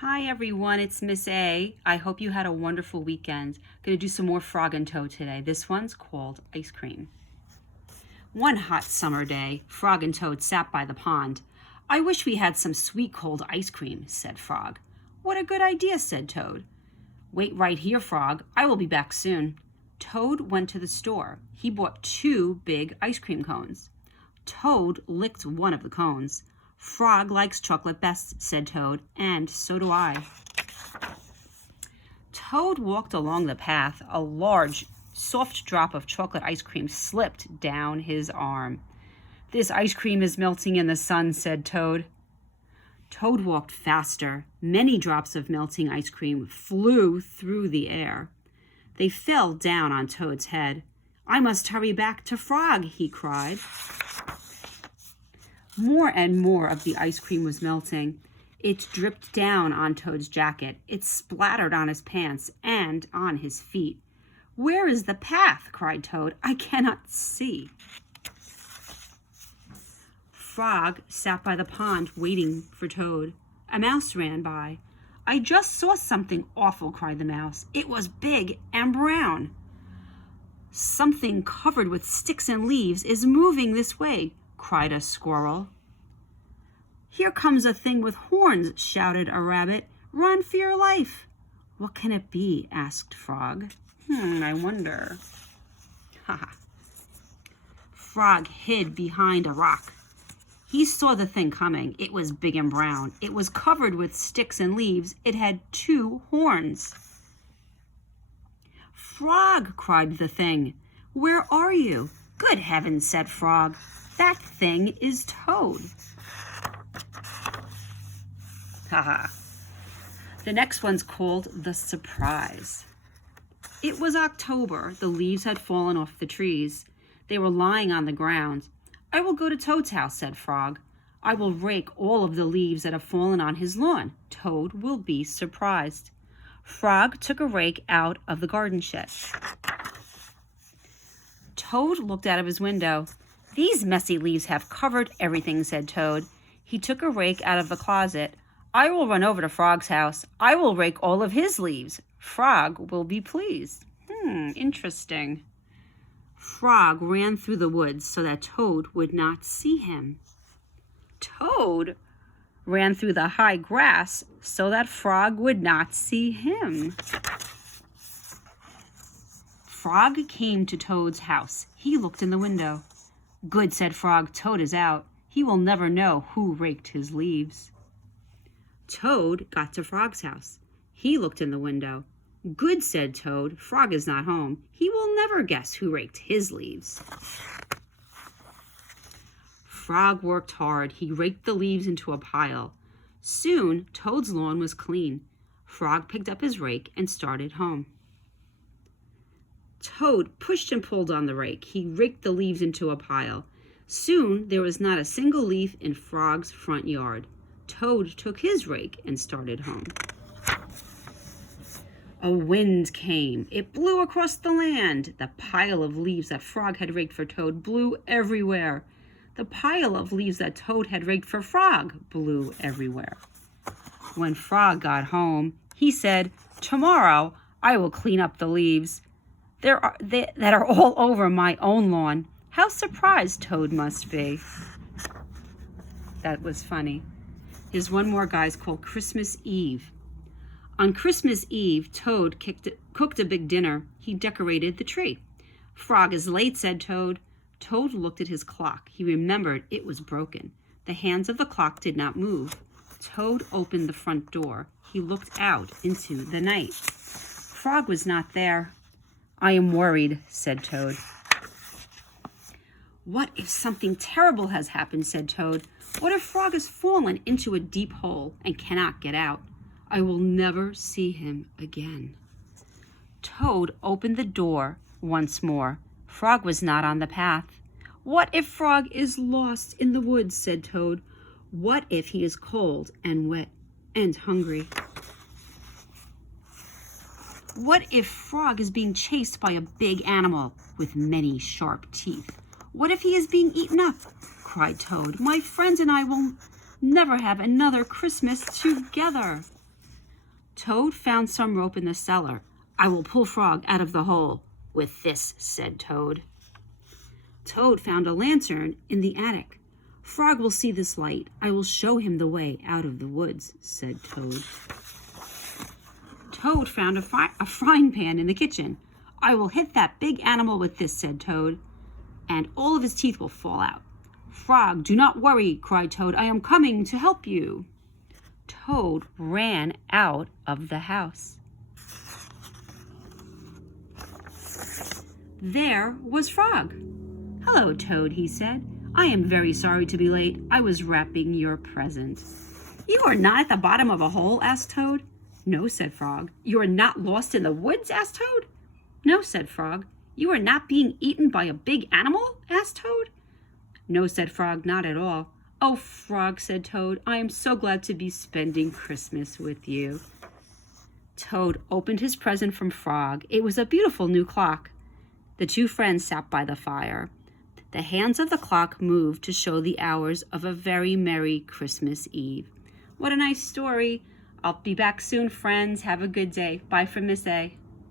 Hi everyone, it's Miss A. I hope you had a wonderful weekend. Gonna do some more Frog and Toad today. This one's called ice cream. One hot summer day, Frog and Toad sat by the pond. I wish we had some sweet cold ice cream, said Frog. What a good idea, said Toad. Wait right here, Frog. I will be back soon. Toad went to the store. He bought 2 big ice cream cones. Toad licked one of the cones. Frog likes chocolate best, said Toad, and so do I. Toad walked along the path. A large, soft drop of chocolate ice cream slipped down his arm. This ice cream is melting in the sun, said Toad. Toad walked faster. Many drops of melting ice cream flew through the air. They fell down on Toad's head. I must hurry back to Frog, he cried. More and more of the ice cream was melting. It dripped down on Toad's jacket. It splattered on his pants and on his feet. Where is the path? Cried Toad. I cannot see. Frog sat by the pond waiting for Toad. A mouse ran by. I just saw something awful, cried the mouse. It was big and brown. Something covered with sticks and leaves is moving this way, cried a squirrel. Here comes a thing with horns, shouted a rabbit. Run for your life. What can it be? Asked Frog. I wonder. Frog hid behind a rock. He saw the thing coming. It was big and brown. It was covered with sticks and leaves. It had 2 horns. Frog, cried the thing. Where are you? Good heavens, said Frog. That thing is Toad. The next one's called The Surprise. It was October. The leaves had fallen off the trees. They were lying on the ground. I will go to Toad's house, said Frog. I will rake all of the leaves that have fallen on his lawn. Toad will be surprised. Frog took a rake out of the garden shed. Toad looked out of his window. These messy leaves have covered everything, said Toad. He took a rake out of the closet. I will run over to Frog's house. I will rake all of his leaves. Frog will be pleased. Interesting. Frog ran through the woods so that Toad would not see him. Toad ran through the high grass so that Frog would not see him. Frog came to Toad's house. He looked in the window. Good, said Frog. Toad is out. He will never know who raked his leaves. Toad got to Frog's house. He looked in the window. Good, said Toad. Frog is not home. He will never guess who raked his leaves. Frog worked hard. He raked the leaves into a pile. Soon, Toad's lawn was clean. Frog picked up his rake and started home. Toad pushed and pulled on the rake. He raked the leaves into a pile. Soon, there was not a single leaf in Frog's front yard. Toad took his rake and started home. A wind came. It blew across the land. The pile of leaves that Frog had raked for Toad blew everywhere. The pile of leaves that Toad had raked for Frog blew everywhere. When Frog got home, he said, Tomorrow I will clean up the leaves that are all over my own lawn. How surprised Toad must be. That was funny. Here's one more, guys, called Christmas Eve. On Christmas Eve, Toad cooked a big dinner. He decorated the tree. Frog is late, said Toad. Toad looked at his clock. He remembered it was broken. The hands of the clock did not move. Toad opened the front door. He looked out into the night. Frog was not there. I am worried, said Toad. What if something terrible has happened, said Toad. What if Frog has fallen into a deep hole and cannot get out? I will never see him again. Toad opened the door once more. Frog was not on the path. What if Frog is lost in the woods, said Toad. What if he is cold and wet and hungry? What if Frog is being chased by a big animal with many sharp teeth? What if he is being eaten up? Cried Toad. My friends and I will never have another Christmas together. Toad found some rope in the cellar. I will pull Frog out of the hole. With this, said Toad. Toad found a lantern in the attic. Frog will see this light. I will show him the way out of the woods, said Toad. Toad found a frying pan in the kitchen. I will hit that big animal with this, said Toad, and all of his teeth will fall out. Frog, do not worry, cried Toad. I am coming to help you. Toad ran out of the house. There was Frog. Hello, Toad, he said. I am very sorry to be late. I was wrapping your present. You are not at the bottom of a hole? Asked Toad. No, said Frog. You are not lost in the woods? Asked Toad. No, said Frog. You are not being eaten by a big animal? Asked Toad. No, said Frog, not at all. Oh, Frog, said Toad, I am so glad to be spending Christmas with you. Toad opened his present from Frog. It was a beautiful new clock. The two friends sat by the fire. The hands of the clock moved to show the hours of a very merry Christmas Eve. What a nice story. I'll be back soon, friends. Have a good day. Bye from Miss A.